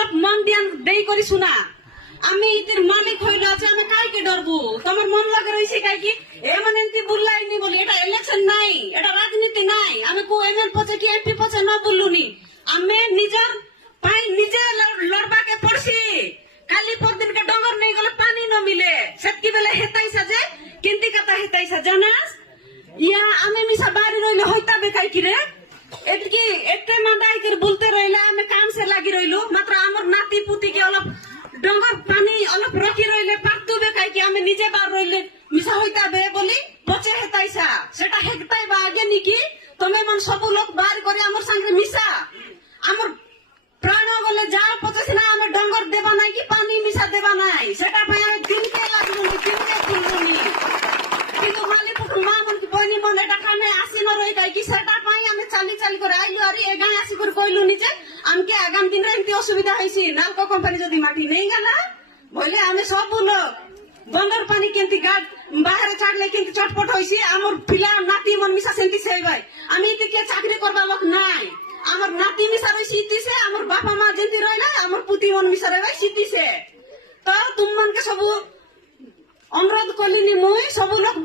অলপ মন দিয়ান দেই করি শুনা আমি ইতির মালিক হইল আছে আমি কাইকে ডরবো তোমার মন লাগে রয়েছে কাইকি এমন এমপি বুল্লাইনি বলি এটা ইলেকশন নাই এটা রাজনীতি নাই আমি কো এমএল পছে কি এমপি পছে না বললুনি আমি নিজের পাই নিজে লড়বাকে পড়ছি কালি পরদিন কে ডঙ্গর নেই গেলে পানি ন মিলে সেটকি বেলে হেতাইছা যে কিন্তি কথা হেতাইছা জানাস ইয়া আমি মিছা বাড়ি রইলে হইতাবে কাইকি রে এটকি এতে মাদাই করে বলতে রইলে আমি কাম সে লাগি রইলু মাত্র আমার নাতি পুতি কে অলপ ডঙ্গর পানি অলপ রকি রইলে পারতুবে কাইকি আমি নিজে বার রইলে মিছা হইতাবে বলি পচে হেতাইছা সেটা হেতাইবা আগে নিকি তুমি মন সব লোক বার করে আমার সঙ্গে মিশা আমার প্রাণ গলে যাও পচেছি না আমি ডঙ্গর দেবা নাই কি পানি মিশা দেবা নাই সেটা পাই আমি দিনকে লাগলুনি দিনকে খুললুনি কিন্তু মালিক মা মন কি বইনি মন এটা কামে আসি না রই কাইকি সেটা পাই আমি চালি চালি করে আইলু আর এ গায় আসি করে কইলুনি যে আমকে আগাম দিন রে এমতি অসুবিধা হইছি নালকো কোম্পানি যদি মাটি নেই গেলা বলে আমি সব লোক বন্দর পানি কেমতি গাড বাইরে ছাড়লে কিন্তু চটপট হইছি আমার পিলা নাতি মন মিশা সেন্তি সেই ভাই আমি এদিকে চাকরি করবা লোক নাই আমার নাতি মিশা রই শীতিছে আমার বাবা মা যেতে রইলা আমার পুতি মন মিশা রই শীতিছে তো তুমমানকে সব অনুরোধ করলিনি মুই সব লোক